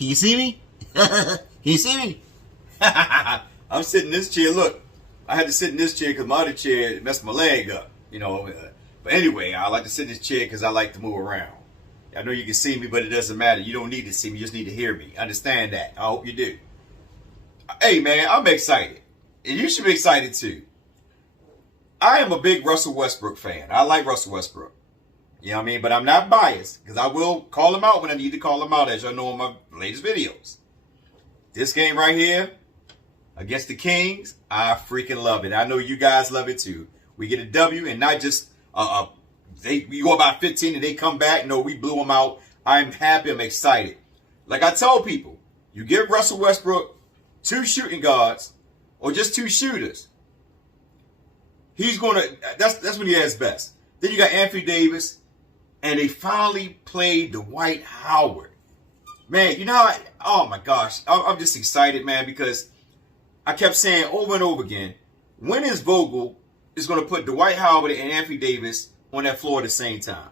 Can you see me? Can you see me? I'm sitting in this chair. Look, I had to sit in this chair because my other chair messed my leg up. But anyway, I like to sit in this chair because I like to move around. I know you can see me, but it doesn't matter. You don't need to see me. You just need to hear me. Understand that. I hope you do. Hey, man, I'm excited. And you should be excited, too. I am a big Russell Westbrook fan. I like Russell Westbrook. You know what I mean? But I'm not biased because I will call him out when I need to call him out, as y'all know in my latest videos. This game right here against the Kings, I freaking love it. I know you guys love it, too. We get a W and not just we go about 15 and they come back. No, we blew them out. I'm happy. I'm excited. Like I told people, you give Russell Westbrook 2 shooting guards or just 2 shooters. He's going to, that's when he has best. Then you got Anthony Davis, and they finally played Dwight Howard. Man, you know, oh my gosh, I'm just excited, man, because I kept saying over and over again, when is Vogel is going to put Dwight Howard and Anthony Davis on that floor at the same time?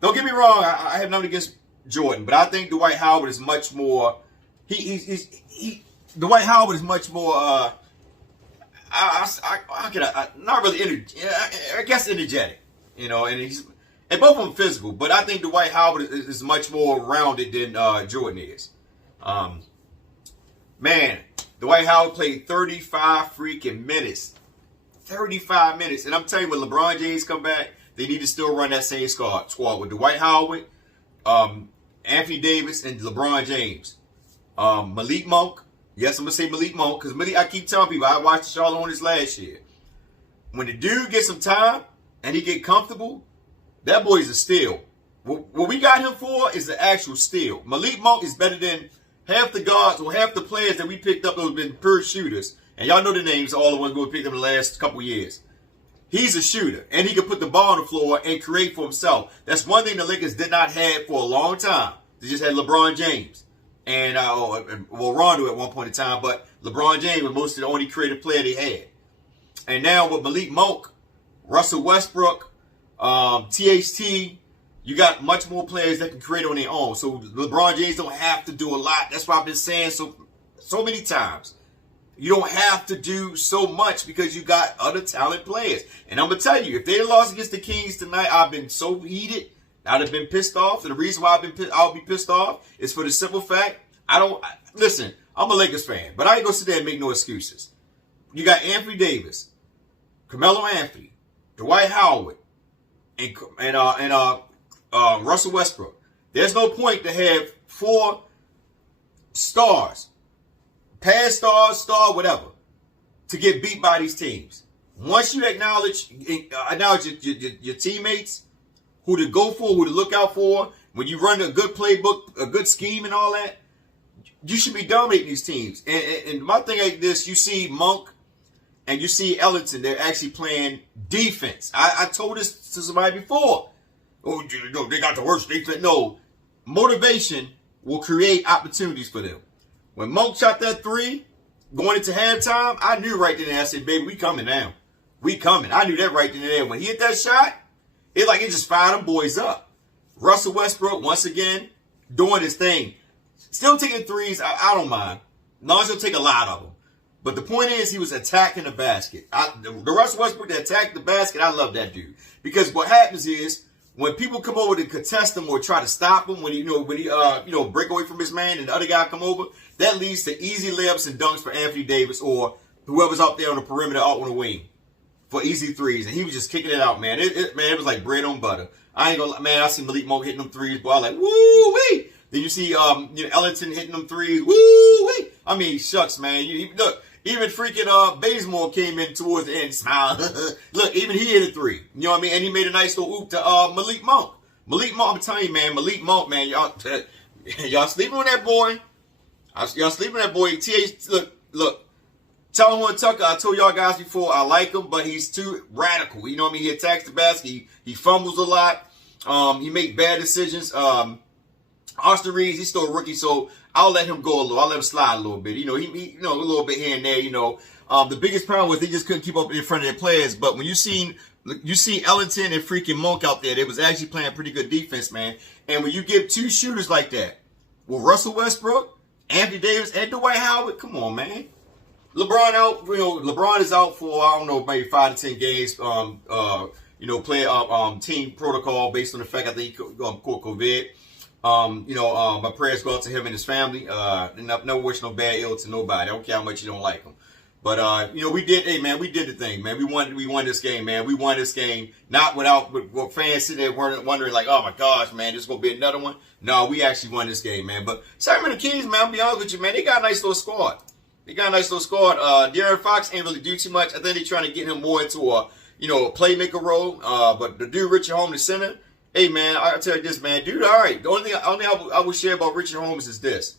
Don't get me wrong, I have nothing against Jordan, but I think Dwight Howard is much more, Dwight Howard is much more, not really, I guess energetic, and both of them physical, but I think Dwight Howard is much more rounded than Jordan is. Man, Dwight Howard played 35 freaking minutes. 35 minutes. And I'm telling you, when LeBron James come back, they need to still run that same squad with Dwight Howard, Anthony Davis, and LeBron James. Malik Monk. Yes, I'm going to say Malik Monk, because I keep telling people, I watched Charlotte Hornets last year. When the dude gets some time and he get comfortable, that boy's a steal. What we got him for is the actual steal. Malik Monk is better than half the guards or half the players that we picked up that have been pure shooters. And y'all know the names, all the ones we picked up in the last couple years. He's a shooter, and he can put the ball on the floor and create for himself. That's one thing the Lakers did not have for a long time. They just had LeBron James. And, Rondo at one point in time, but LeBron James was mostly the only creative player they had. And now with Malik Monk, Russell Westbrook, THT, you got much more players that can create on their own. So LeBron James don't have to do a lot. That's why I've been saying so many times. You don't have to do so much because you got other talented players. And I'm going to tell you, if they lost against the Kings tonight, I've been so heated. I'd have been pissed off. And the reason why I'll be pissed off is for the simple fact, listen, I'm a Lakers fan, but I ain't going to sit there and make no excuses. You got Anthony Davis, Carmelo Anthony, Dwight Howard, and Russell Westbrook. There's no point to have 4 stars, past stars, whatever, to get beat by these teams. Once you acknowledge your teammates, who to go for, who to look out for, when you run a good playbook, a good scheme and all that, you should be dominating these teams. And my thing like this, you see Monk and you see Ellington, they're actually playing defense. I told this to somebody before. Oh, they got the worst defense. No, motivation will create opportunities for them. When Monk shot that 3, going into halftime, I knew right then and I said, baby, we coming now. We coming. I knew that right then and there. When he hit that shot, it just fired them boys up. Russell Westbrook, once again, doing his thing. Still taking threes, I don't mind. As long as he'll take a lot of them. But the point is, he was attacking the basket. The Russell Westbrook that attacked the basket, I love that dude. Because what happens is, when people come over to contest him or try to stop him, when he break away from his man and the other guy come over, that leads to easy layups and dunks for Anthony Davis or whoever's out there on the perimeter out on the wing for easy threes. And he was just kicking it out, man. It was like bread on butter. I ain't gonna, man, I see Malik Monk hitting them threes, boy. I like, woo-wee. Then you see Ellington hitting them threes, woo-wee. I mean, shucks, man. Look, even freaking Bazemore came in towards the end, smile. Look, even he hit a 3. You know what I mean? And he made a nice little oop to Malik Monk. Malik Monk, I'm telling you, man, Malik Monk, man, y'all sleeping on that boy. Y'all sleeping on that boy. Look. Tellin Tucker, I told y'all guys before, I like him, but he's too radical. You know what I mean? He attacks the basket. He fumbles a lot. He makes bad decisions. Austin Reeves, he's still a rookie, so I'll let him go a little. I'll let him slide a little bit. He a little bit here and there. The biggest problem was they just couldn't keep up in front of their players. But when you see Ellington and freaking Monk out there, they was actually playing pretty good defense, man. And when you give 2 shooters like that, with Russell Westbrook Anthony Davis and Dwight Howard. Come on, man. LeBron out. LeBron is out for I don't know maybe 5 to 10 games. Play team protocol based on the fact I think he caught COVID. My prayers go out to him and his family. No wish no bad ill to nobody. I don't care how much you don't like him. But we did the thing, man. We won this game, man. We won this game not with fans sitting there wondering like, oh my gosh, man, this is gonna be another one. No, we actually won this game, man. But Sacramento Kings, man, I'll be honest with you, man, they got a nice little squad. De'Aaron Fox ain't really do too much. I think they're trying to get him more into a playmaker role. But the dude Richard Holmes, the center, hey man, I'll tell you this, man, dude, all right. The only thing I will share about Richard Holmes is this: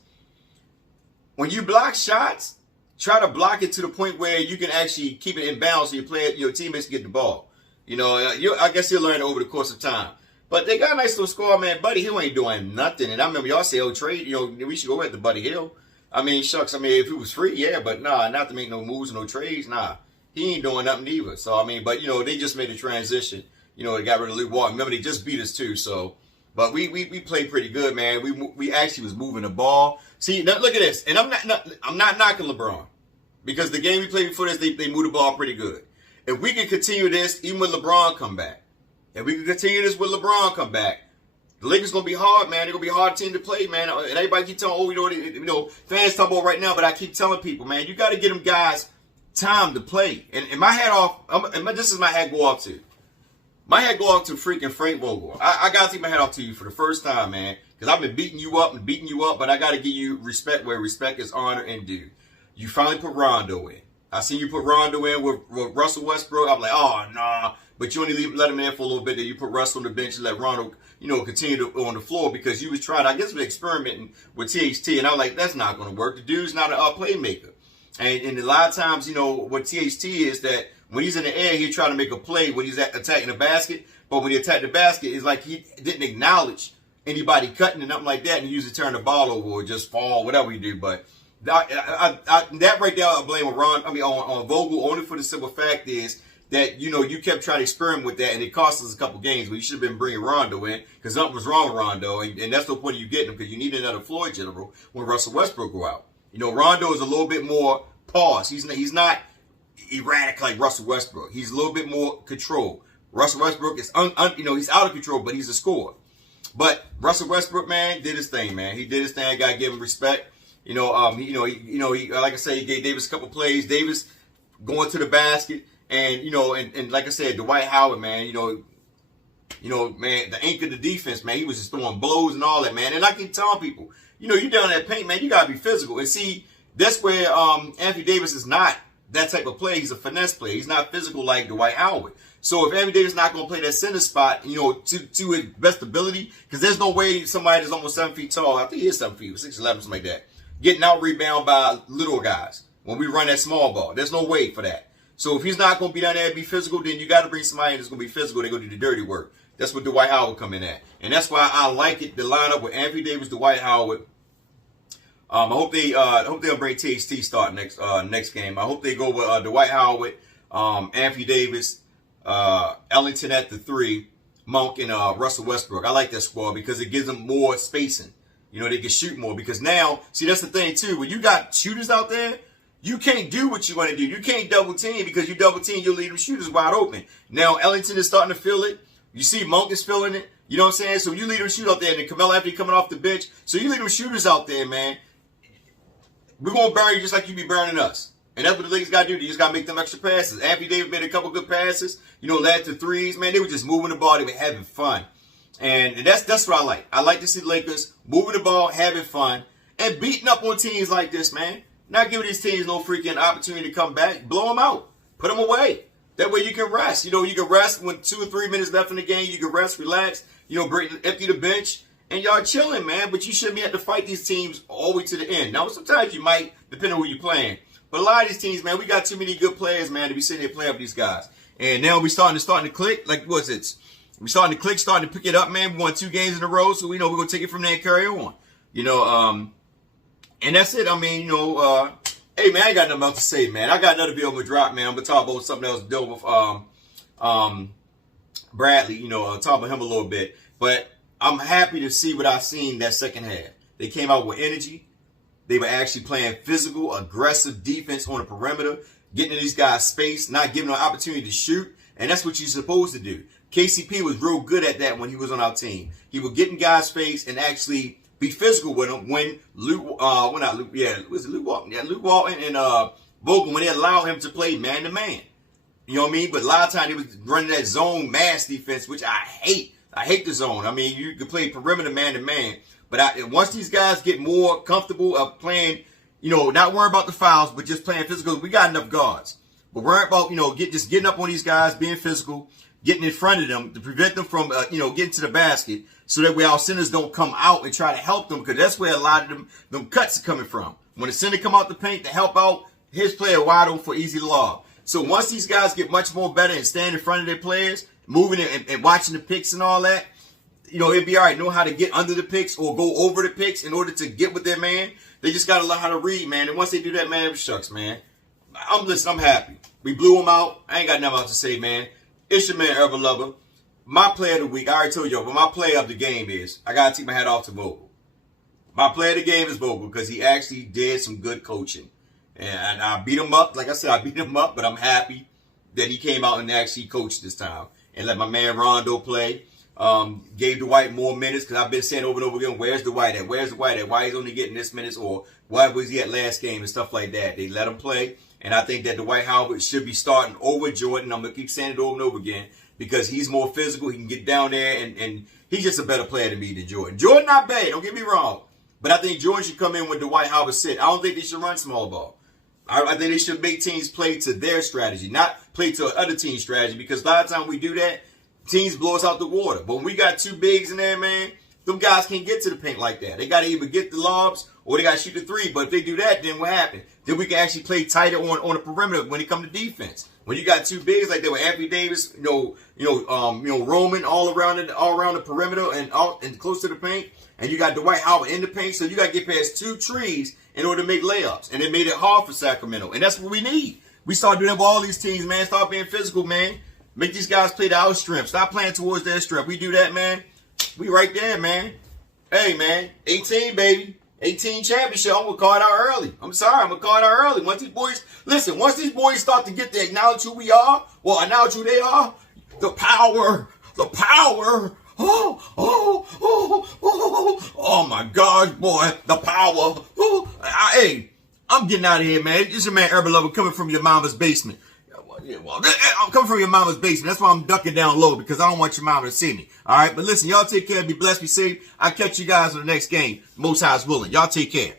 when you block shots, try to block it to the point where you can actually keep it in bounds so your teammates can get the ball. I guess you'll learn over the course of time. But they got a nice little score, man. Buddy Hill ain't doing nothing. And I remember y'all say, trade, we should go at the Buddy Hill. I mean, shucks, if it was free, yeah, but nah, not to make no moves, no trades, nah. He ain't doing nothing either. So, but, they just made a transition. They got rid of Luke Walton. Remember, they just beat us too, so. But we played pretty good, man. We actually was moving the ball. See, now, look at this. And I'm not knocking LeBron. Because the game we played before this, they moved the ball pretty good. If we can continue this, even when LeBron come back, the Lakers gonna be hard, man. They're gonna be a hard team to play, man. And everybody keep telling, fans talk about right now, but I keep telling people, man, you got to get them guys time to play. And my hat off, this is my hat go off to. My hat go off to freaking Frank Vogel. I gotta take my hat off to you for the first time, man, because I've been beating you up, but I gotta give you respect where respect is honor and due. You finally put Rondo in. I seen you put Rondo in with Russell Westbrook. I'm like, oh, nah. But you only let him in for a little bit. Then you put Russell on the bench and let Rondo, continue on the floor because you was trying, I guess, experimenting with THT. And I'm like, that's not going to work. The dude's not a playmaker. And a lot of times, what THT is that when he's in the air, he's trying to make a play when he's attacking the basket. But when he attacked the basket, it's like he didn't acknowledge anybody cutting and nothing like that. And he usually turn the ball over or just fall, whatever he do. But that right there, I blame on Vogel only for the simple fact is that, you kept trying to experiment with that and it cost us a couple games, but you should have been bringing Rondo in because something was wrong with Rondo. And that's the point of you getting him because you need another floor general when Russell Westbrook go out. Rondo is a little bit more pause. He's not erratic like Russell Westbrook. He's a little bit more control. Russell Westbrook is, he's out of control, but he's a scorer. But Russell Westbrook, man, did his thing, man. He did his thing. Got to give him respect. He like I said, he gave Davis a couple plays. Davis going to the basket, and and like I said, Dwight Howard, man, man, the anchor of the defense, man, he was just throwing blows and all that, man. And I keep telling people, you down that paint, man, you gotta be physical. And see, that's where Anthony Davis is not that type of play. He's a finesse player. He's not physical like Dwight Howard. So if Anthony Davis not gonna play that center spot, to his best ability, because there's no way somebody that's almost 7 feet tall, I think he is 7 feet, 6'11", something like that, getting out rebound by little guys when we run that small ball. There's no way for that. So if he's not going to be down there and be physical, then you got to bring somebody in that's going to be physical. They're going to do the dirty work. That's what Dwight Howard come in at. And that's why I like it, the lineup with Anthony Davis, Dwight Howard. I hope they'll bring THT start next game. I hope they go with Dwight Howard, Anthony Davis, Ellington at the 3, Monk, and Russell Westbrook. I like that squad because it gives them more spacing. They can shoot more because now, see, that's the thing too. When you got shooters out there, you can't do what you want to do. You can't double team because you double team, you'll leave them shooters wide open. Now, Ellington is starting to feel it. You see Monk is feeling it. You know what I'm saying? So you leave them shoot out there, and then Carmelo Anthony coming off the bench. So you leave them shooters out there, man. We're going to bury you just like you be burning us. And that's what the Lakers got to do. They just got to make them extra passes. Anthony Davis made a couple good passes, led to threes. Man, they were just moving the ball. They were having fun. And that's what I like. I like to see the Lakers moving the ball, having fun, and beating up on teams like this, man. Not giving these teams no freaking opportunity to come back. Blow them out. Put them away. That way you can rest. You can rest when 2 or 3 minutes left in the game. You can rest, relax, empty the bench, and y'all chilling, man. But you shouldn't be having to fight these teams all the way to the end. Now, sometimes you might, depending on who you're playing. But a lot of these teams, man, we got too many good players, man, to be sitting here playing with these guys. And now we starting to click. Like, what's it? We starting to click, starting to pick it up, man. We won 2 games in a row, so we know we're going to take it from there and carry on. And that's it. Hey, man, I ain't got nothing else to say, man. I got another video I'm going to drop, man. I'm going to talk about something else dealing with Bradley, talk about him a little bit. But I'm happy to see what I've seen that second half. They came out with energy. They were actually playing physical, aggressive defense on the perimeter, getting these guys space, not giving them an opportunity to shoot. And that's what you're supposed to do. KCP was real good at that when he was on our team. He was getting guys space and actually be physical with them when Luke Walton and Vogel, when they allowed him to play man to man. You know what I mean? But a lot of times he was running that zone mass defense, which I hate. I hate the zone. I mean, you can play perimeter man to man. But once these guys get more comfortable of playing, not worrying about the fouls, but just playing physical, we got enough guards. But worrying about, just getting up on these guys, being physical, getting in front of them to prevent them from, getting to the basket so that way our centers don't come out and try to help them, because that's where a lot of them cuts are coming from. When the center come out the paint to help out his player wide open for easy lob. So once these guys get much more better and stand in front of their players, moving and watching the picks and all that, it'd be all right. Know how to get under the picks or go over the picks in order to get with their man. They just got to learn how to read, man. And once they do that, man, shucks, man. I'm happy. We blew them out. I ain't got nothing else to say, man. It's your man, Urban Lover. My player of the week, I already told y'all, but my player of the game is, I got to take my hat off to Vogel. My player of the game is Vogel because he actually did some good coaching. And I beat him up. Like I said, I beat him up, but I'm happy that he came out and actually coached this time. And let my man Rondo play. Gave Dwight more minutes because I've been saying over and over again, where's Dwight at? Where's Dwight at? Why he's only getting this minutes, or why was he at last game and stuff like that. They let him play. And I think that Dwight Howard should be starting over Jordan. I'm going to keep saying it over and over again because he's more physical. He can get down there, and he's just a better player to me than Jordan. Jordan not bad, don't get me wrong. But I think Jordan should come in when Dwight Howard sit. I don't think they should run small ball. I think they should make teams play to their strategy, not play to other team's strategy, because a lot of times we do that, teams blow us out the water. But when we got two bigs in there, man, them guys can't get to the paint like that. They got to either get the lobs or they got to shoot the three. But if they do that, then what happens? Then we can actually play tighter on the perimeter when it comes to defense. When you got two bigs like that with Anthony Davis, roaming all around the perimeter and close to the paint, and you got Dwight Howard in the paint, so you got to get past two trees in order to make layups. And it made it hard for Sacramento. And that's what we need. We start doing that with all these teams, man. Start being physical, man. Make these guys play to our strength. Stop playing towards their strength. We do that, man. We right there, man. Hey, man. 18, baby. 18 championship. I'm going to call it out early. I'm sorry. I'm going to call it out early. Once these boys start to get to acknowledge who we are, well, acknowledge who they are, the power. Oh my gosh, boy, the power. Hey, I'm getting out of here, man. This is your man, Urban Lover, coming from your mama's basement. I'm coming from your mama's basement. That's why I'm ducking down low, because I don't want your mama to see me. All right, but listen, y'all take care. Be blessed, be safe. I'll catch you guys on the next game. Most High's willing. Y'all take care.